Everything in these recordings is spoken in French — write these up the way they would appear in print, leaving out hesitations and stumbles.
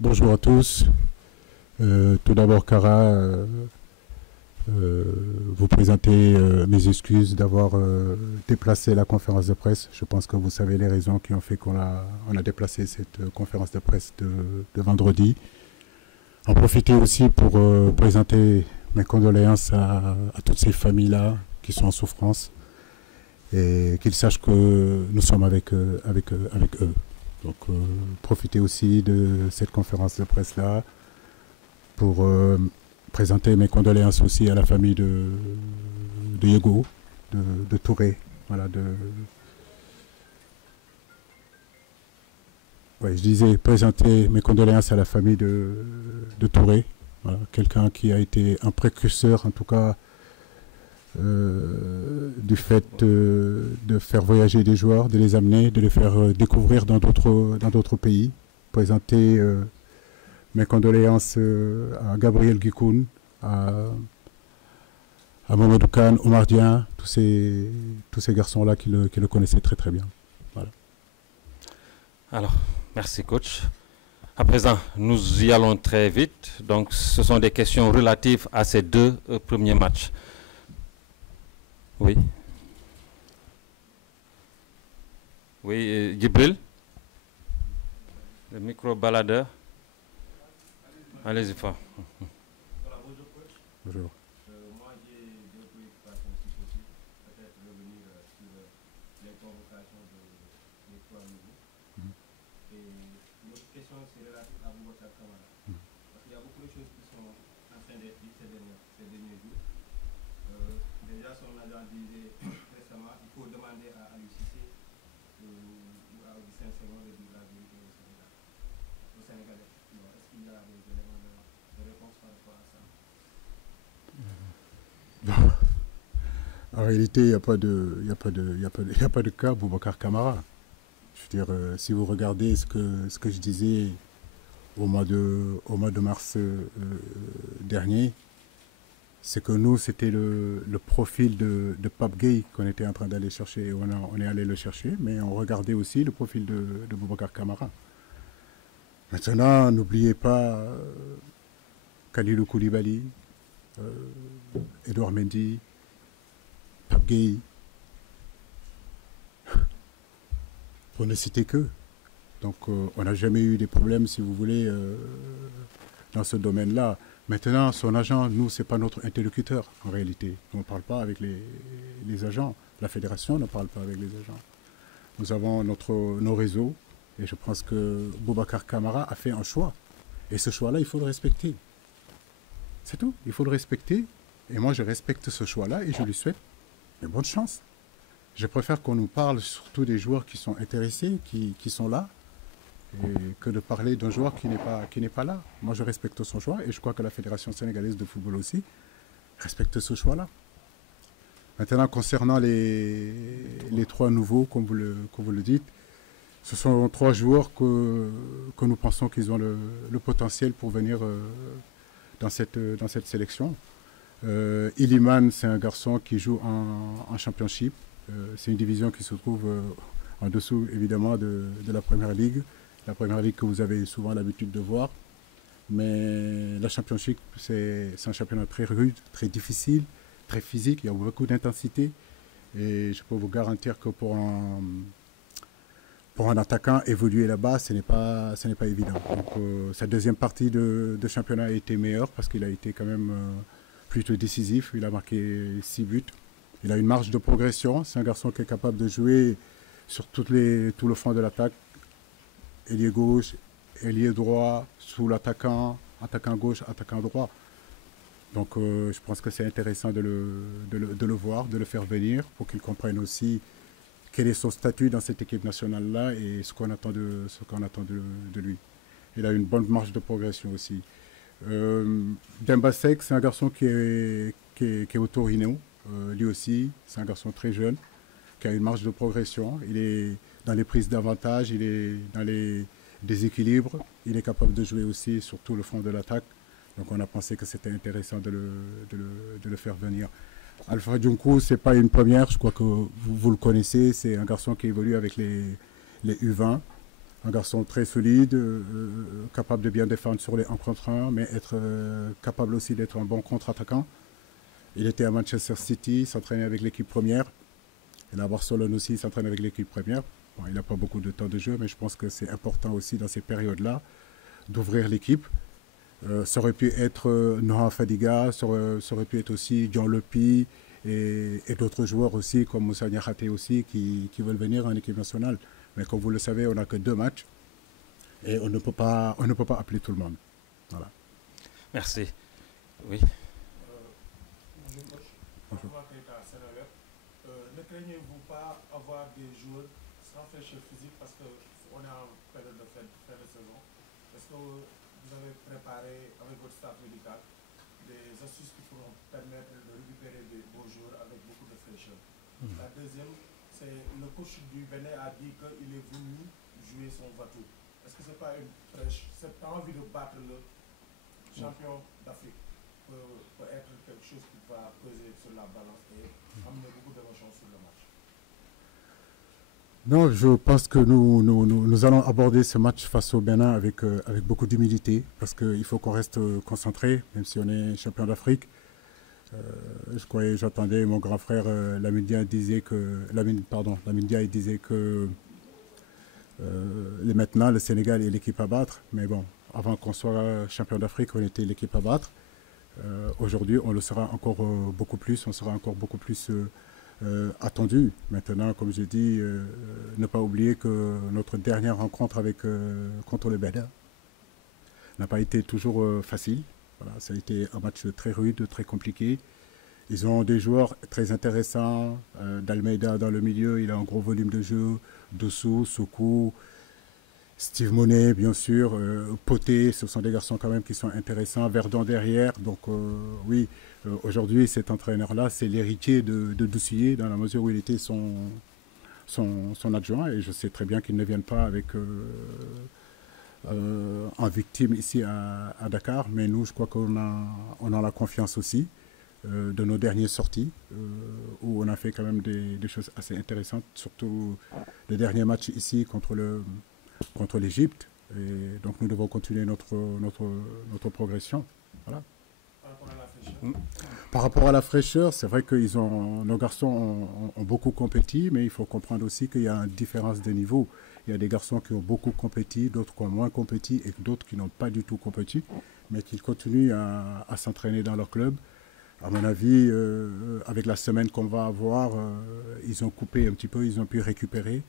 Bonjour à tous. Tout d'abord, Cara, vous présenter mes excuses d'avoir déplacé la conférence de presse. Je pense que vous savez les raisons qui ont fait qu'on a déplacé cette conférence de presse de vendredi. En profiter aussi pour présenter mes condoléances à toutes ces familles-là qui sont en souffrance et qu'ils sachent que nous sommes avec eux. Donc, profitez aussi de cette conférence de presse-là pour présenter mes condoléances aussi à la famille de Yego, de Touré. Voilà, ouais, je disais présenter mes condoléances à la famille de Touré. Voilà, quelqu'un qui a été un précurseur, en tout cas, du fait de faire voyager des joueurs, de les amener, de les faire découvrir dans d'autres pays. Présenter mes condoléances à Gabriel Guikoun, à Mamadou Khan, Omar Dian, tous ces garçons-là qui le connaissaient très très bien. Voilà. Alors, merci coach. À présent, nous y allons très vite. Donc, ce sont des questions relatives à ces deux premiers matchs. Oui. Oui, Djibril, le micro-baladeur. Allez-y, fort. Voilà, bonjour coach. Bonjour. Moi j'ai deux préoccupations si possible. Peut-être revenir sur les convocations des trois nouveaux. Et l'autre question c'est relatif à Boubacar Kamara. Parce qu'il y a beaucoup de choses qui sont en train d'être dites ces derniers jours. Déjà son agent disait récemment il faut demander à Aliou Cissé ou à Augustin Senghor de dire la vérité au Sénégalais. Est-ce qu'il y a des éléments de réponse par rapport à ça? En réalité, il n'y a pas de cas Boubacar Kamara. Je veux dire, si vous regardez ce que je disais au mois de mars dernier, c'est que nous, c'était le profil de Pape Gueye qu'on était en train d'aller chercher. On est allé le chercher, mais on regardait aussi le profil de Boubacar Kamara. Maintenant, n'oubliez pas Kalilou Koulibaly, Edouard Mendy, Pape Gueye, pour ne citer que. Donc, on n'a jamais eu des problèmes, si vous voulez, dans ce domaine-là. Maintenant, son agent, nous, ce n'est pas notre interlocuteur, en réalité. On ne parle pas avec les agents. La fédération ne parle pas avec les agents. Nous avons nos réseaux, et je pense que Boubacar Kamara a fait un choix. Et ce choix-là, il faut le respecter. C'est tout, il faut le respecter. Et moi, je respecte ce choix-là et je lui souhaite de bonnes chances. Je préfère qu'on nous parle surtout des joueurs qui sont intéressés, qui sont là, et que de parler d'un joueur qui n'est pas là. Moi, je respecte son choix et je crois que la Fédération sénégalaise de football aussi respecte ce choix-là. Maintenant, concernant les trois nouveaux, comme vous le dites, ce sont trois joueurs que nous pensons qu'ils ont le potentiel pour venir dans cette sélection. Iliman, c'est un garçon qui joue en championship. C'est une division qui se trouve en dessous, évidemment, de la Première Ligue. La Première Ligue que vous avez souvent l'habitude de voir. Mais la championship, c'est un championnat très rude, très difficile, très physique. Il y a beaucoup d'intensité. Et je peux vous garantir que pour un attaquant, évoluer là-bas, ce n'est pas évident. Donc, sa deuxième partie de championnat a été meilleure parce qu'il a été quand même plutôt décisif. Il a marqué 6 buts. Il a une marge de progression. C'est un garçon qui est capable de jouer sur tout le front de l'attaque. Ailier gauche, ailier droit, sous l'attaquant, attaquant gauche, attaquant droit. Donc je pense que c'est intéressant de le voir, de le faire venir pour qu'il comprenne aussi quel est son statut dans cette équipe nationale-là et ce qu'on attend de lui. Il a une bonne marge de progression aussi. Demba Seck, c'est un garçon qui est au Torino. Lui aussi, c'est un garçon très jeune, qui a une marge de progression. Il est dans les prises d'avantage, il est dans les déséquilibres. Il est capable de jouer aussi sur tout le front de l'attaque. Donc on a pensé que c'était intéressant de le faire venir. Alpha Djunkou, ce n'est pas une première, je crois que vous le connaissez. C'est un garçon qui évolue avec les U20. Un garçon très solide, capable de bien défendre sur les 1 contre 1, mais être capable aussi d'être un bon contre-attaquant. Il était à Manchester City, s'entraînait avec l'équipe première. Il est à Barcelone aussi, il s'entraîne avec l'équipe première. Bon, il n'a pas beaucoup de temps de jeu, mais je pense que c'est important aussi dans ces périodes-là d'ouvrir l'équipe. Ça aurait pu être Noah Fadiga, ça aurait pu être aussi John Lepi et d'autres joueurs aussi, comme Moussa Niakhaté aussi, qui veulent venir en équipe nationale. Mais comme vous le savez, on n'a que 2 matchs et on ne peut pas appeler tout le monde. Voilà. Merci. Oui. Ne craignez-vous pas avoir des joueurs sans fraîcheur physique parce qu'on est en période de fin de saison? Est-ce que vous avez préparé avec votre staff médical des astuces qui pourront permettre de récupérer des beaux joueurs avec beaucoup de fraîcheur? La deuxième, c'est le coach du Bénin a dit qu'il est venu jouer son Vatou. Est-ce que ce n'est pas une fraîche, cette envie de battre le champion d'Afrique peut être quelque chose qui va peser sur la balance et amener beaucoup d'émotions sur le match? Non, je pense que nous allons aborder ce match face au Bénin avec beaucoup d'humilité, parce qu'il faut qu'on reste concentré, même si on est champion d'Afrique. J'entendais mon grand frère Lamine Dia disait que maintenant le Sénégal est l'équipe à battre, mais bon, avant qu'on soit champion d'Afrique, on était l'équipe à battre. Aujourd'hui, on le sera encore beaucoup plus, on sera encore beaucoup plus attendu. Maintenant, comme je dis, ne pas oublier que notre dernière rencontre contre le Bénin n'a pas été toujours facile. Voilà, ça a été un match très rude, très compliqué. Ils ont des joueurs très intéressants. D'Almeida dans le milieu, il a un gros volume de jeu. Dossou, Soukou, Steve Monet, bien sûr. Poté, ce sont des garçons quand même qui sont intéressants. Verdon derrière. Donc oui, aujourd'hui, cet entraîneur-là, c'est l'héritier de Doucier dans la mesure où il était son adjoint. Et je sais très bien qu'il ne vienne pas avec... en victime ici à Dakar, mais nous, je crois qu'on a la confiance aussi de nos dernières sorties, où on a fait quand même des choses assez intéressantes, surtout le dernier match ici contre l'Égypte. Et donc nous devons continuer notre progression. Voilà. Par rapport à la fraîcheur, c'est vrai que nos garçons ont beaucoup compétit, mais il faut comprendre aussi qu'il y a une différence de niveau. Il y a des garçons qui ont beaucoup compétit, d'autres qui ont moins compétit et d'autres qui n'ont pas du tout compétit, mais qui continuent à s'entraîner dans leur club. À mon avis, avec la semaine qu'on va avoir, ils ont coupé un petit peu, ils ont pu récupérer.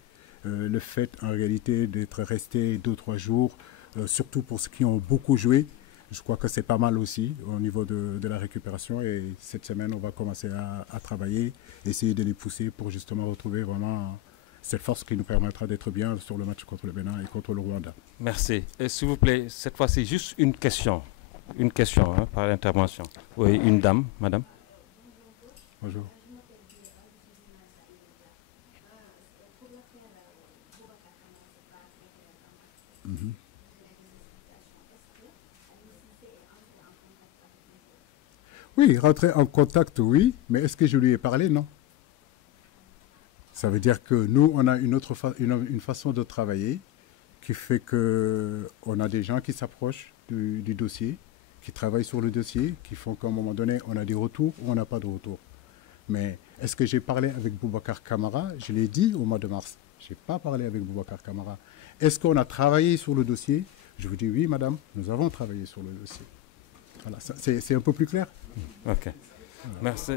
Le fait, en réalité, d'être restés 2-3 jours, surtout pour ceux qui ont beaucoup joué, je crois que c'est pas mal aussi au niveau de la récupération. Et cette semaine, on va commencer à travailler, essayer de les pousser pour justement retrouver vraiment cette force qui nous permettra d'être bien sur le match contre le Bénin et contre le Rwanda. Merci. Et s'il vous plaît, cette fois-ci, juste une question. Une question par l'intervention. Oui, une dame, madame. Bonjour. Oui, rentrer en contact, oui, mais est-ce que je lui ai parlé? Non. Ça veut dire que nous, on a une façon de travailler qui fait qu'on a des gens qui s'approchent du dossier, qui travaillent sur le dossier, qui font qu'à un moment donné, on a des retours ou on n'a pas de retour. Mais est-ce que j'ai parlé avec Boubacar Kamara? Je l'ai dit au mois de mars. Je n'ai pas parlé avec Boubacar Kamara. Est-ce qu'on a travaillé sur le dossier? Je vous dis oui, madame, nous avons travaillé sur le dossier. Voilà, c'est un peu plus clair. Ok. Voilà. Merci.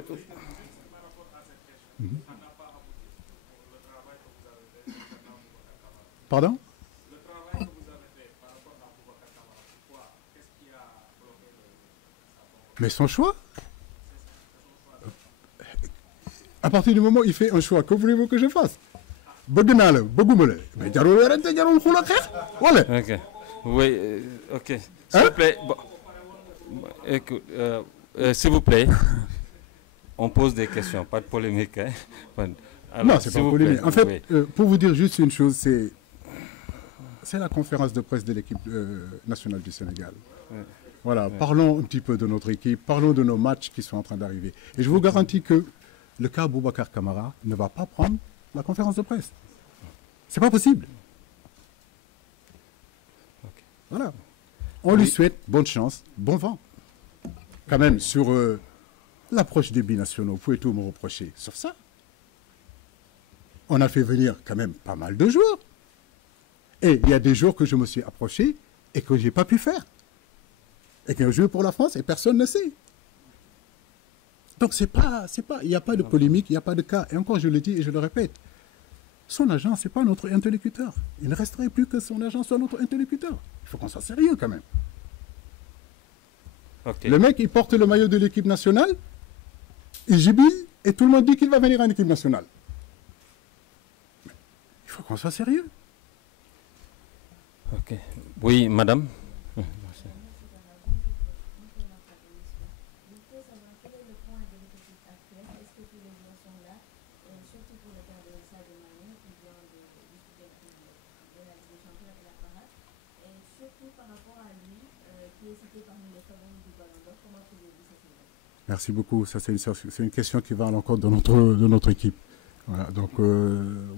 Pardon? Le travail que vous avez fait par rapport à Boubacar Kamara, pourquoi? Qu'est-ce qui a bloqué Mais son choix? À partir du moment où il fait un choix, que voulez-vous que je fasse? Mais ok. Oui, ok. S'il vous plaît. Bon. Écoute, s'il vous plaît, on pose des questions, pas de polémique. Hein. Alors, non, c'est pas polémique. En fait, pour vous dire juste une chose, c'est la conférence de presse de l'équipe nationale du Sénégal. Voilà, parlons un petit peu de notre équipe, parlons de nos matchs qui sont en train d'arriver. Et je vous garantis que le cas Boubacar Kamara ne va pas prendre la conférence de presse. C'est pas possible. Voilà. On lui souhaite bonne chance, bon vent. Quand même, sur l'approche des binationaux, vous pouvez tout me reprocher sur ça. On a fait venir quand même pas mal de joueurs. Et il y a des jours que je me suis approché et que je n'ai pas pu faire. Et qui ont joué pour la France et personne ne sait. Donc il n'y a pas de polémique, il n'y a pas de cas. Et encore, je le dis et je le répète, son agent, ce n'est pas notre interlocuteur. Il ne resterait plus que son agent soit notre interlocuteur. Il faut qu'on soit sérieux quand même. Okay. Le mec, il porte le maillot de l'équipe nationale, il gibille et tout le monde dit qu'il va venir en équipe nationale. Il faut qu'on soit sérieux. Ok. Oui, madame. Merci beaucoup. Ça, c'est une question qui va à l'encontre de notre équipe. Voilà, donc,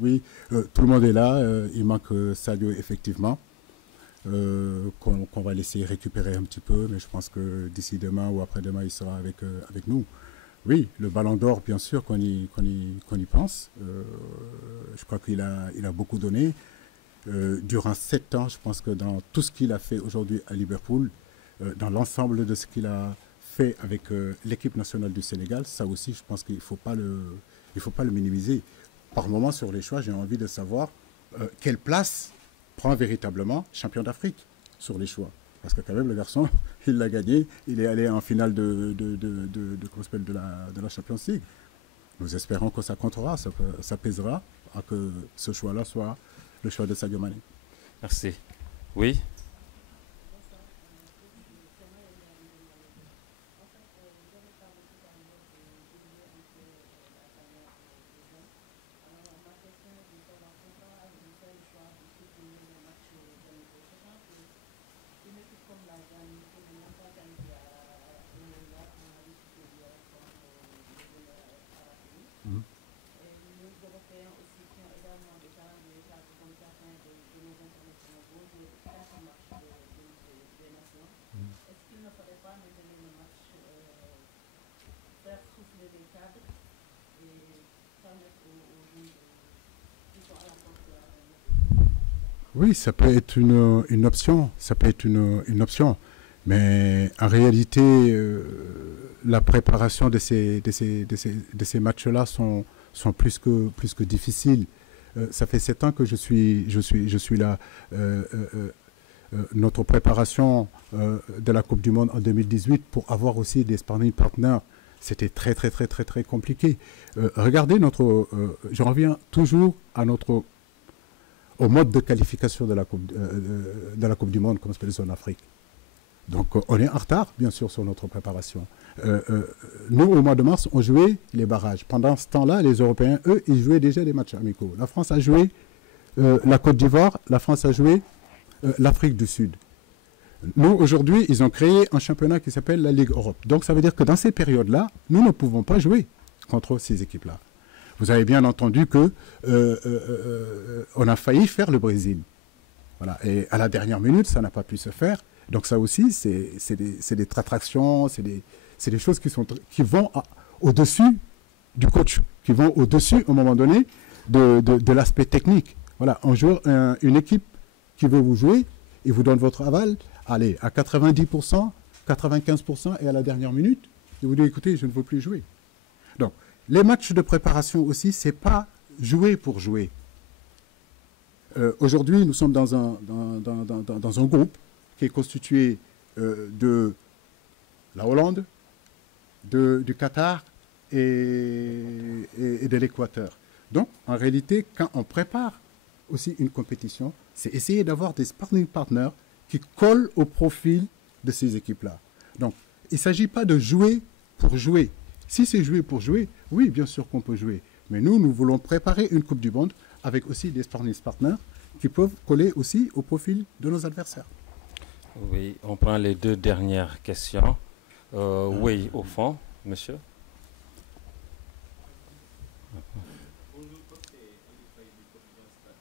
oui, tout le monde est là. Il manque Sadio, effectivement, qu'on va laisser récupérer un petit peu. Mais je pense que d'ici demain ou après-demain, il sera avec nous. Oui, le Ballon d'Or, bien sûr, qu'on y pense. Je crois qu'il a beaucoup donné. Durant 7 ans, je pense que dans tout ce qu'il a fait aujourd'hui à Liverpool, dans l'ensemble de ce qu'il a fait avec l'équipe nationale du Sénégal, ça aussi, je pense qu'il ne faut pas le minimiser. Par moment, sur les choix, j'ai envie de savoir quelle place prend véritablement champion d'Afrique sur les choix. Parce que quand même, le garçon, il l'a gagné, il est allé en finale de la Champions League. Nous espérons que ça comptera, ça pèsera à que ce choix-là soit le choix de Sadio Mané. Merci. Oui. Oui, ça peut être une option. Ça peut être une option. Mais en réalité, la préparation de ces matchs-là sont plus que difficiles. Ça fait 7 ans que je suis là. Notre préparation de la Coupe du Monde en 2018 pour avoir aussi des sparring partners, c'était très compliqué. Regardez je reviens toujours au mode de qualification de la Coupe du Monde, comme se fait en Afrique. Donc on est en retard, bien sûr, sur notre préparation. Nous, au mois de mars, on jouait les barrages. Pendant ce temps-là, les Européens, eux, ils jouaient déjà des matchs amicaux. La France a joué la Côte d'Ivoire, la France a joué l'Afrique du Sud. Nous, aujourd'hui, ils ont créé un championnat qui s'appelle la Ligue Europe. Donc ça veut dire que dans ces périodes-là, nous ne pouvons pas jouer contre ces équipes-là. Vous avez bien entendu que on a failli faire le Brésil. Voilà. Et à la dernière minute, ça n'a pas pu se faire. Donc ça aussi, c'est des tratractions, c'est des choses qui vont au-dessus du coach, qui vont au-dessus, à un moment donné, de l'aspect technique. Voilà, un jour, une équipe qui veut vous jouer, et vous donne votre aval, allez, à 90%, 95%, et à la dernière minute, il vous dit, écoutez, je ne veux plus jouer. Donc, les matchs de préparation aussi, ce n'est pas jouer pour jouer. Aujourd'hui, nous sommes dans un groupe qui est constitué de la Hollande, du Qatar et de l'Équateur. Donc, en réalité, quand on prépare aussi une compétition, c'est essayer d'avoir des sparring partners qui collent au profil de ces équipes-là. Donc, il ne s'agit pas de jouer pour jouer. Si c'est jouer pour jouer, oui, bien sûr qu'on peut jouer. Mais nous voulons préparer une Coupe du Monde avec aussi des sparring partners qui peuvent coller aussi au profil de nos adversaires. Oui, on prend les 2 dernières questions. Oui, au fond, monsieur. Bonjour, coach, c'est Ali Faye du quotidien Stade.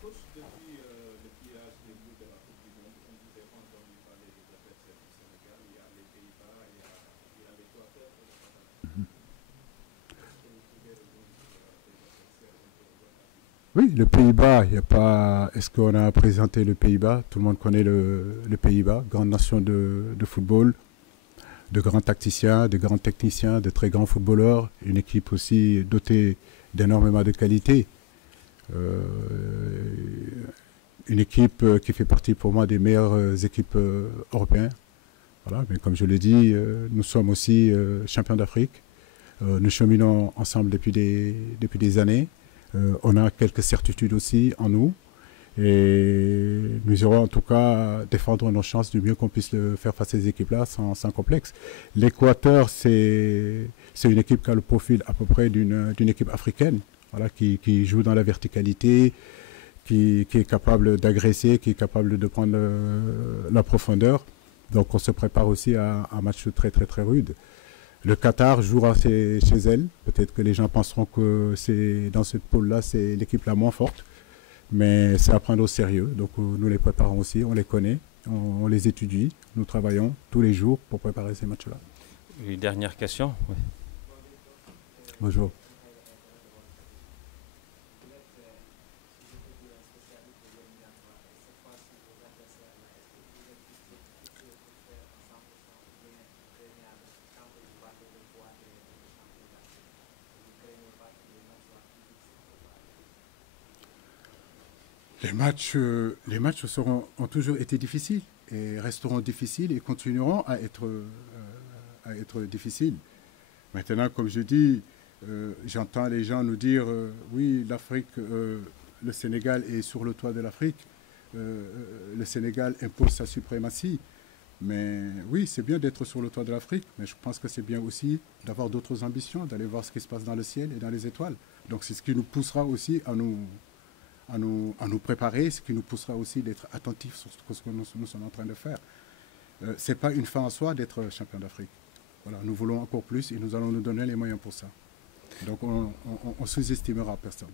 Coach, depuis le tirage des bouts de la Coupe du Monde, on Oui, le Pays-Bas, il n'y a pas. Est-ce qu'on a présenté le Pays-Bas? Tout le monde connaît le Pays-Bas, grande nation de football, de grands tacticiens, de grands techniciens, de très grands footballeurs, une équipe aussi dotée d'énormément de qualité. Une équipe qui fait partie pour moi des meilleures équipes européennes. Voilà, mais comme je l'ai dit, nous sommes aussi champions d'Afrique. Nous cheminons ensemble depuis des années. On a quelques certitudes aussi en nous. Et nous irons en tout cas défendre nos chances du mieux qu'on puisse le faire face à ces équipes-là sans complexe. L'Équateur, c'est une équipe qui a le profil à peu près d'une équipe africaine, voilà, qui joue dans la verticalité, qui est capable d'agresser, qui est capable de prendre la profondeur. Donc on se prépare aussi à un match très très très rude. Le Qatar jouera chez elle. Peut-être que les gens penseront que dans cette pôle-là, c'est l'équipe la moins forte. Mais c'est à prendre au sérieux. Donc nous les préparons aussi, on les connaît, on les étudie. Nous travaillons tous les jours pour préparer ces matchs-là. Une dernière question. Oui. Bonjour. Les matchs ont toujours été difficiles et resteront difficiles et continueront à être difficiles. Maintenant, comme je dis, j'entends les gens nous dire oui, l'Afrique, le Sénégal est sur le toit de l'Afrique, le Sénégal impose sa suprématie. Mais oui, c'est bien d'être sur le toit de l'Afrique, mais je pense que c'est bien aussi d'avoir d'autres ambitions, d'aller voir ce qui se passe dans le ciel et dans les étoiles. Donc c'est ce qui nous poussera aussi à nous préparer, ce qui nous poussera aussi d'être attentifs sur ce que nous sommes en train de faire. Ce n'est pas une fin en soi d'être champion d'Afrique. Voilà, nous voulons encore plus et nous allons nous donner les moyens pour ça. Donc on ne sous-estimera personne.